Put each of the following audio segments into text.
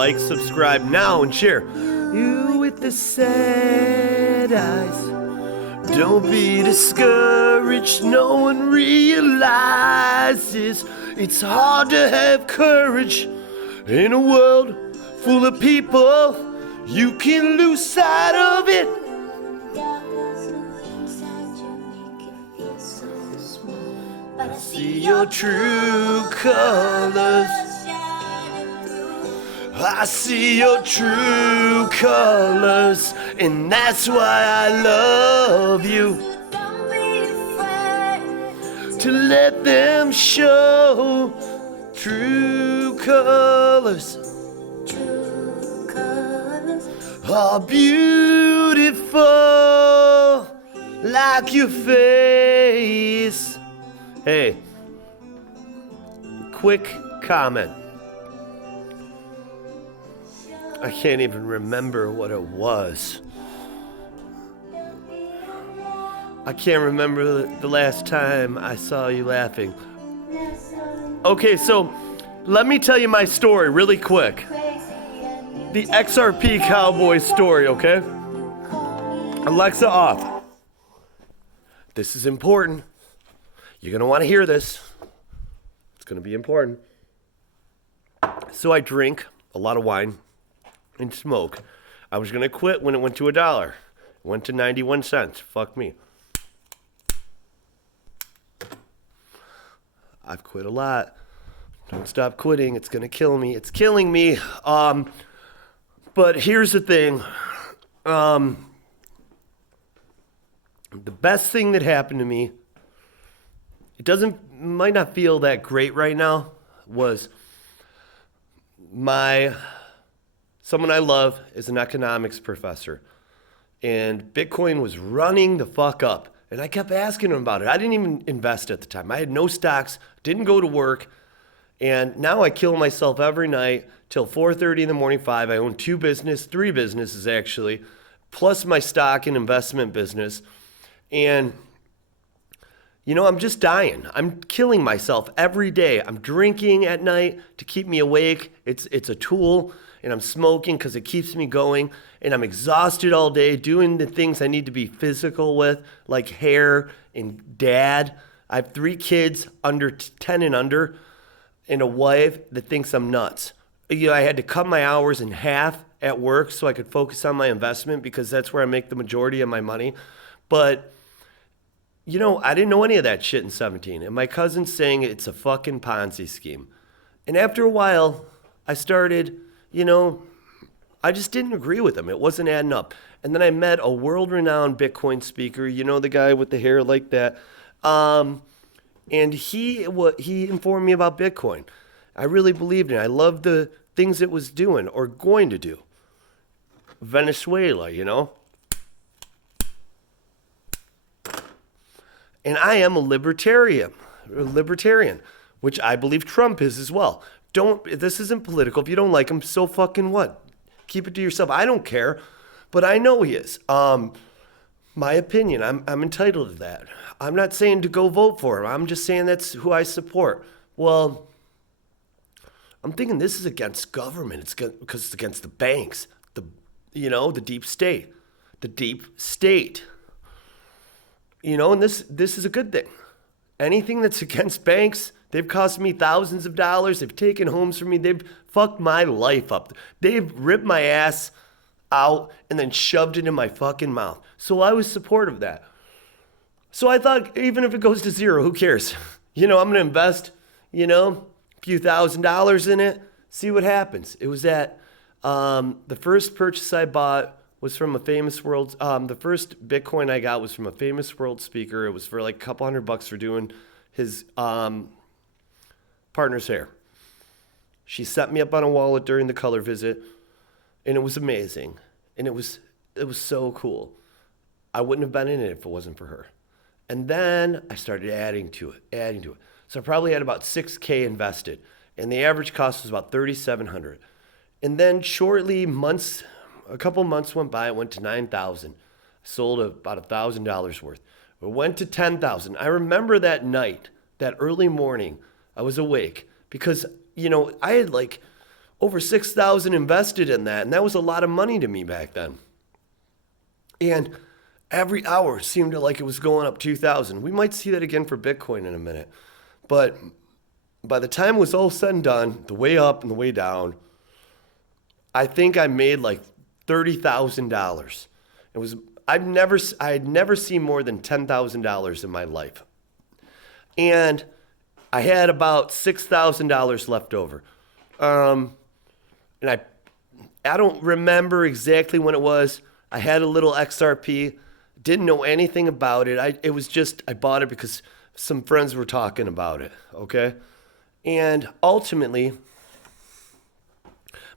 like, subscribe now, and share. You with the sad eyes, don't be discouraged. No one realizes it's hard to have courage in a world full of people. You can lose sight of it. I see your true colors. I see your true colors, and that's why I love you. To let them show true colors. Are beautiful like your face. Hey, quick comment. I can't even remember what it was. I can't remember the last time I saw you laughing. Okay, so let me tell you my story really quick. The XRP cowboy story, okay? Alexa off. This is important. You're going to want to hear this. It's going to be important. So I drink a lot of wine and smoke. I was going to quit when it went to $1. It went to 91 cents. Fuck me. I've quit a lot. Don't stop quitting. It's going to kill me. It's killing me. But here's the thing. The best thing that happened to me, might not feel that great right now, was someone I love is an economics professor. And Bitcoin was running the fuck up. And I kept asking him about it. I didn't even invest at the time. I had no stocks, didn't go to work. And now I kill myself every night till 4:30 in the morning, 5. I own 3 businesses actually, plus my stock and investment business. And, I'm just dying. I'm killing myself every day. I'm drinking at night to keep me awake. It's a tool. And I'm smoking because it keeps me going. And I'm exhausted all day doing the things I need to be physical with, like hair and dad. I have 3 kids under 10 and under, and a wife that thinks I'm nuts. I had to cut my hours in half at work so I could focus on my investment because that's where I make the majority of my money. But, I didn't know any of that shit in 17. And my cousin's saying it's a fucking Ponzi scheme. And after a while, I started, I just didn't agree with him. It wasn't adding up. And then I met a world-renowned Bitcoin speaker, the guy with the hair like that. And he informed me about Bitcoin. I really believed in it. I loved the things it was doing or going to do. Venezuela, And I am a libertarian, which I believe Trump is as well. This isn't political. If you don't like him, so fucking what? Keep it to yourself. I don't care, but I know he is. My opinion, I'm entitled to that. I'm not saying to go vote for him. I'm just saying that's who I support. Well, I'm thinking this is against government. It's because it's against the banks, the deep state, and this is a good thing. Anything that's against banks, they've cost me thousands of dollars. They've taken homes from me. They've fucked my life up. They've ripped my ass out and then shoved it in my fucking mouth. So I was supportive of that. So I thought, even if it goes to zero, who cares? I'm going to invest, a few $1,000s in it, see what happens. It was the first purchase I bought was from a famous world, the first Bitcoin I got was from a famous world speaker. It was for like a couple $100 for doing his partner's hair. She set me up on a wallet during the color visit, and it was amazing. And it was so cool. I wouldn't have been in it if it wasn't for her. And then I started adding to it. So I probably had about $6,000 invested, and the average cost was about $3,700. And then a couple months went by, it went to $9,000. Sold about $1,000 worth. It went to $10,000. I remember that night, that early morning, I was awake because, I had over 6,000 invested in that. And that was a lot of money to me back then. And every hour seemed like it was going up 2,000. We might see that again for Bitcoin in a minute. But by the time it was all said and done, the way up and the way down, I think I made like $30,000. It was I had never seen more than $10,000 in my life. And I had about $6,000 left over. And I don't remember exactly when it was. I had a little XRP, didn't know anything about it. I bought it because some friends were talking about it, okay? And ultimately,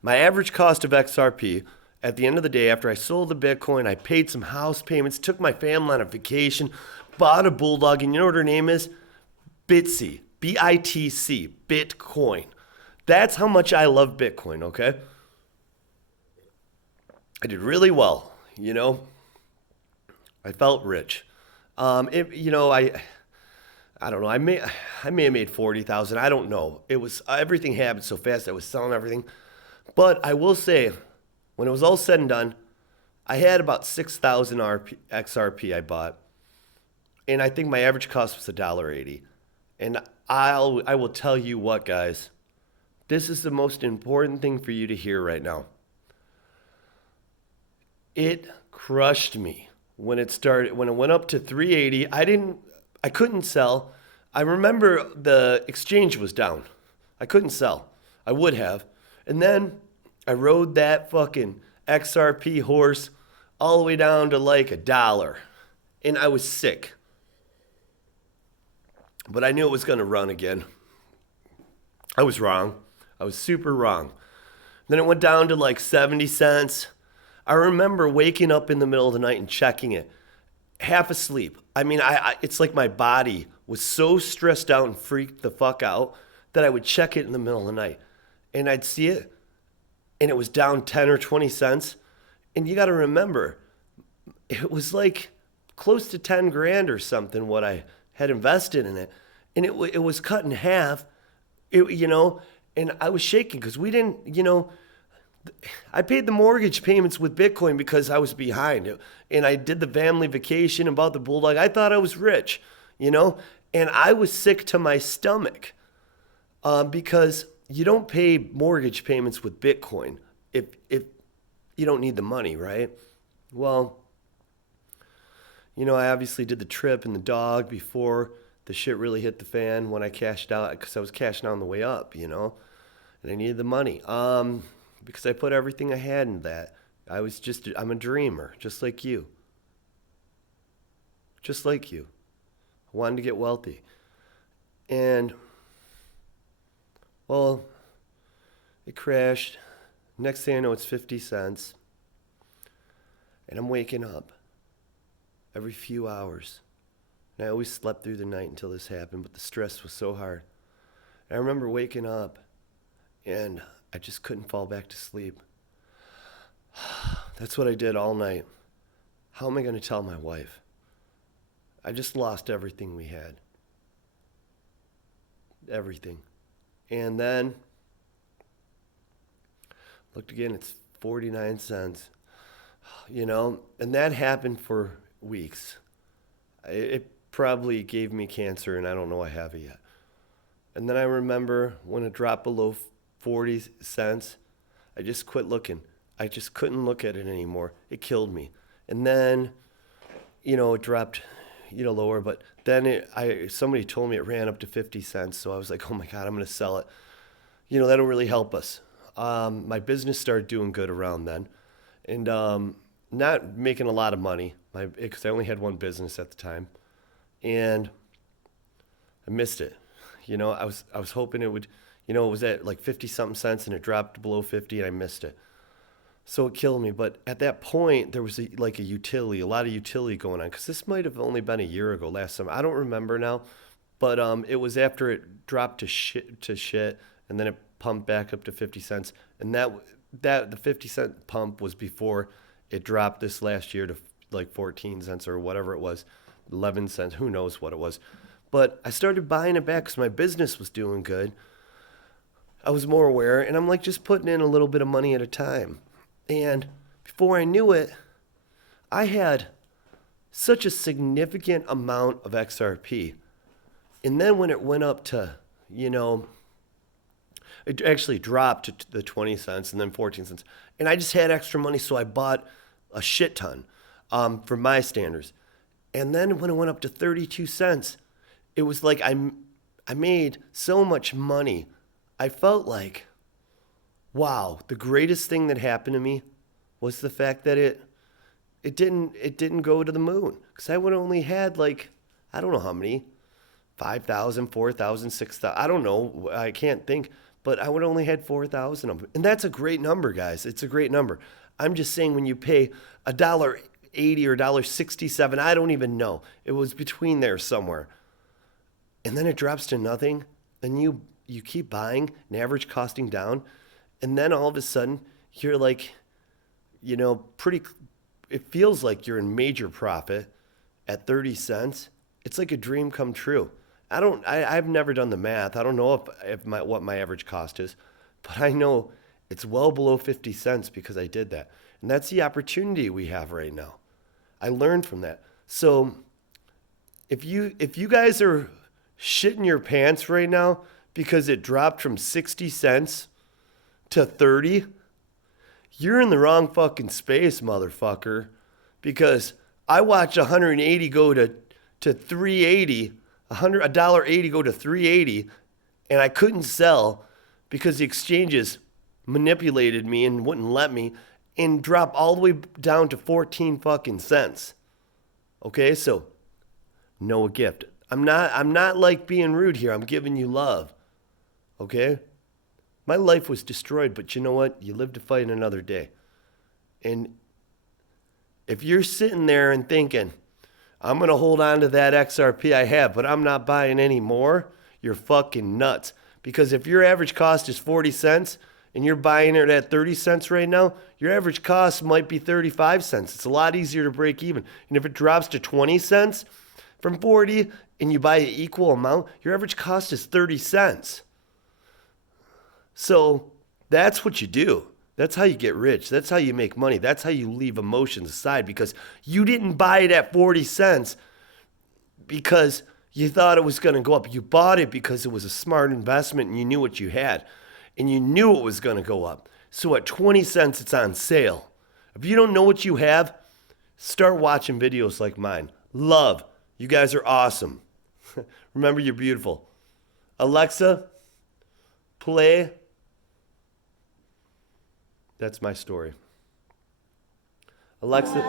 my average cost of XRP at the end of the day, after I sold the Bitcoin, I paid some house payments, took my family on a vacation, bought a Bulldog, and you know what her name is? Bitsy, B-I-T-C, Bitcoin. That's how much I love Bitcoin, okay? I did really well, you know? I felt rich. I don't know. I may have made 40,000. I don't know. It was everything happened so fast. I was selling everything. But I will say, when it was all said and done, I had about 6,000 XRP I bought, and I think my average cost was $1.80. And I will tell you what, guys, this is the most important thing for you to hear right now. It crushed me when it went up to 380. I couldn't sell. I remember the exchange was down. I couldn't sell. I would have. And then I rode that fucking XRP horse all the way down to like $1. And I was sick. But I knew it was going to run again. I was wrong. I was super wrong. Then it went down to like 70 cents. I remember waking up in the middle of the night and checking it, half asleep. I mean, it's like my body was so stressed out and freaked the fuck out that I would check it in the middle of the night. And I'd see it, and it was down 10 or 20 cents. And you got to remember, it was like close to 10 grand or something what I had invested in it. And it was cut in half, and I was shaking because we didn't, I paid the mortgage payments with Bitcoin because I was behind. And I did the family vacation and bought the Bulldog. I thought I was rich, and I was sick to my stomach because you don't pay mortgage payments with Bitcoin if you don't need the money, right? Well, I obviously did the trip and the dog before the shit really hit the fan when I cashed out, because I was cashing out on the way up, and I needed the money. Because I put everything I had in that. I'm a dreamer, just like you. Just like you. I wanted to get wealthy. And, well, it crashed. Next thing I know, it's 50 cents. And I'm waking up every few hours. And I always slept through the night until this happened, but the stress was so hard. And I remember waking up, and I just couldn't fall back to sleep. That's what I did all night. How am I going to tell my wife? I just lost everything we had. Everything. And then, looked again, it's 49 cents. And that happened for weeks. It probably gave me cancer, and I don't know I have it yet. And then I remember when it dropped below 40 cents, I just quit looking. I just couldn't look at it anymore. It killed me. And then, it dropped, lower. But then somebody told me it ran up to 50 cents. So I was like, oh my God, I'm going to sell it. That'll really help us. My business started doing good around then. And not making a lot of money, because I only had one business at the time. And I missed it. I was hoping it would, it was at like 50 something cents and it dropped below 50 and I missed it. So it killed me. But at that point, there was a lot of utility going on, because this might have only been a year ago, last summer. I don't remember now, but it was after it dropped to shit, and then it pumped back up to 50 cents. And that the 50 cent pump was before it dropped this last year to like 14 cents or whatever it was, 11 cents, who knows what it was. But I started buying it back because my business was doing good. I was more aware, and I'm like just putting in a little bit of money at a time. And before I knew it, I had such a significant amount of XRP. And then when it went up to, it actually dropped to the 20 cents and then 14 cents. And I just had extra money, so I bought a shit ton for my standards. And then when it went up to 32 cents, it was like I made so much money. I felt like, wow, the greatest thing that happened to me was the fact that it didn't go to the moon. Because I would only had like, I don't know how many, 5,000, 4,000, 6,000, I don't know, I can't think, but I would only had 4,000 of them. And that's a great number, guys. It's a great number. I'm just saying when you pay $1.80 or $1.67, I don't even know. It was between there somewhere. And then it drops to nothing, and you keep buying, and average costing down, and then all of a sudden you're like, it feels like you're in major profit at 30 cents. It's like a dream come true. I've never done the math. I don't know what my average cost is, but I know it's well below 50 cents because I did that. And that's the opportunity we have right now. I learned from that. So if you guys are shitting your pants right now because it dropped from 60 cents to 30, you're in the wrong fucking space, motherfucker. Because I watched 180 go to 380, $1.80 go to 380, and I couldn't sell because the exchanges manipulated me and wouldn't let me, and drop all the way down to 14 fucking cents. Okay, so no gift. I'm not like being rude here. I'm giving you love. Okay? My life was destroyed, but you know what? You live to fight another day. And if you're sitting there and thinking, I'm going to hold on to that XRP I have, but I'm not buying any more, you're fucking nuts. Because if your average cost is 40 cents and you're buying it at 30 cents right now, your average cost might be 35 cents. It's a lot easier to break even. And if it drops to 20 cents from 40 and you buy an equal amount, your average cost is 30 cents. So that's what you do. That's how you get rich. That's how you make money. That's how you leave emotions aside, because you didn't buy it at 40 cents because you thought it was going to go up. You bought it because it was a smart investment and you knew what you had and you knew it was going to go up. So at 20 cents, it's on sale. If you don't know what you have, start watching videos like mine. Love. You guys are awesome. Remember, you're beautiful. Alexa, play. That's my story. Alexa.